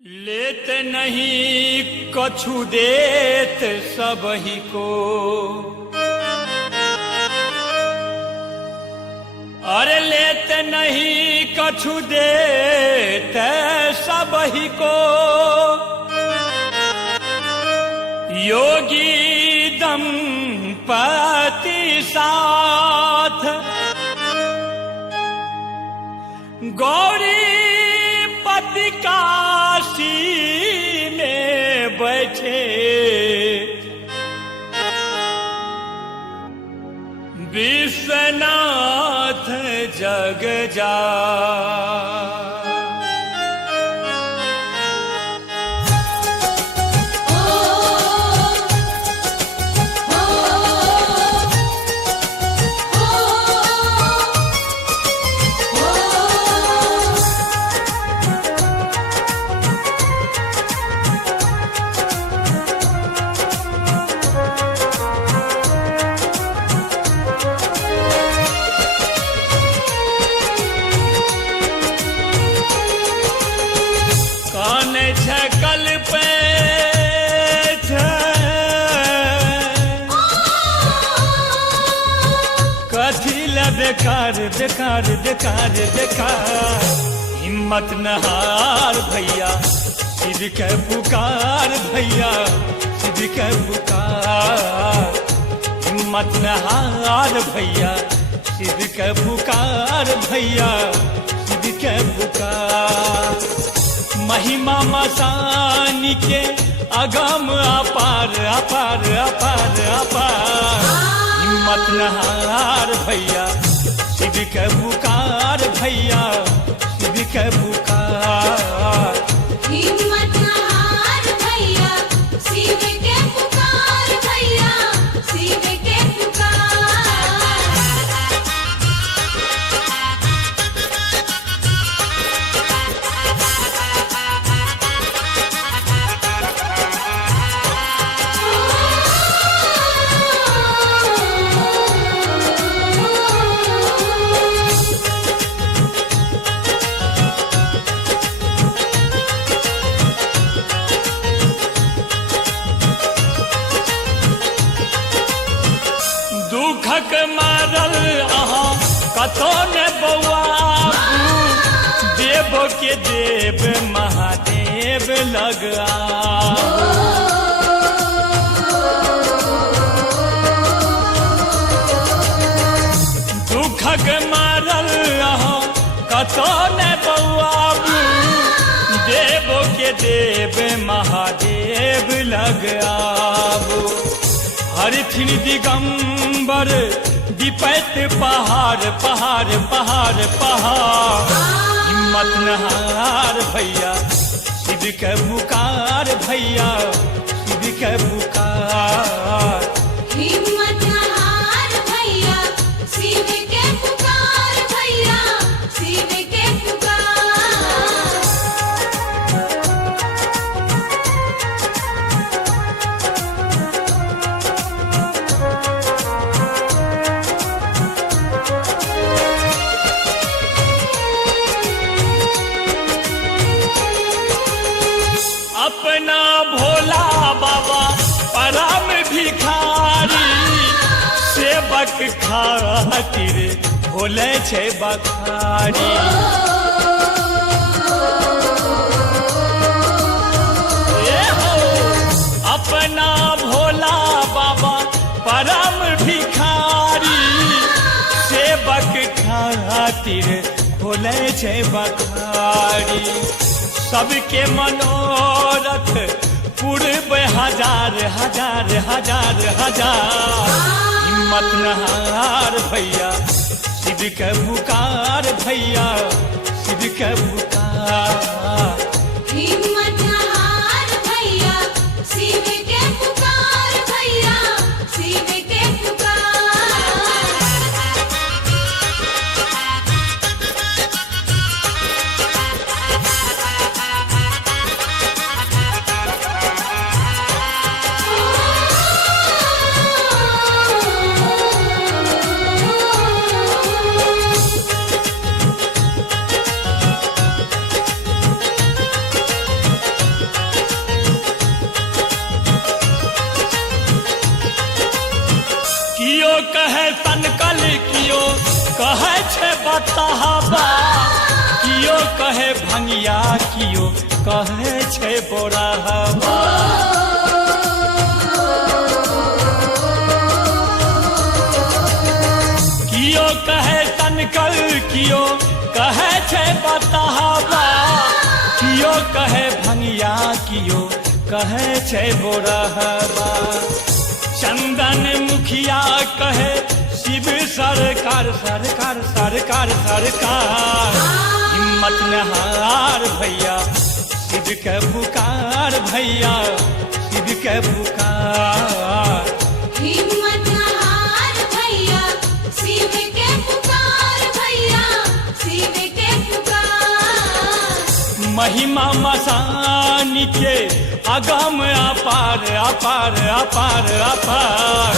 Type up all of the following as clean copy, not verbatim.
लेत नहीं कछु देत सबही को, अरे लेत नहीं कछु देत सबही को। योगी दंपति साथ गौरी पति काशी में बैठे, विश्वनाथ जग जा। कल पे कथी ल बेकार बेकार बेकार बेकार। हिम्मत नहार भैया सिद्ध के पुकार, भैया सिद्ध के पुकार। हिम्मत नहार भैया सिद्ध के पुकार, भैया सिद्ध के पुकार। महिमा मसानी के अगम अपार अपार अपार अपार। हिम्मत नहार भैया शिव के पुकार, भैया शिव के पुकार। हिम्मत नहार भैया शिव के पुकार, भैया शिव के पुकार। दुखक मारल अहाँ कतो ने बौआ, देव के देव महादेव लगा। दुखक मारल अहाँ कतो ने बौआ, देव के देव महादेव लगा। हरिथिन दिगंबर विपैत पहाड़ पहाड़ पहाड़ पहाड़। हिम्मत नहार भैया शिव के पुकार, भैया शिव के पुकार। हिम्मत नहार भैया शिव के पुकार, भैया शिव के पुकार। अपना भोला बाबा परम भिखारी, सेवक खातिर भोले छे बखारी। अपना भोला बाबा परम भिखारी, सेवक खातिर भोले छे बखारी। सबके मनोरथ पूर्व हजार हजार हजार हजार। हिम्मत नहार भैया शिव के पुकार, भैया शिव के पुकार। हिम्मत नहार भैया शिव के पुकार, भैया शिव के पुकार। कहे छे बताबा, कियो कहे भंगिया, कियो कहे छे बोराबा। कियो कहे तनकल, कियो कहे छे बताबा, कियो कहे भंगिया, कियो कहे छे बोराबा। चंदन मुखिया कहे शिव सरकार, सरकार सरकार सरकार। हिम्मत न हार भैया, शिव के पुकार भैया, शिव के पुकार। हिम्मत न हार भैया, शिव के पुकार भैया, शिव के पुकार। महिमा मसानी के अगम अपार अपार अपार अपार।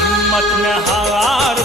हिम्मत न हार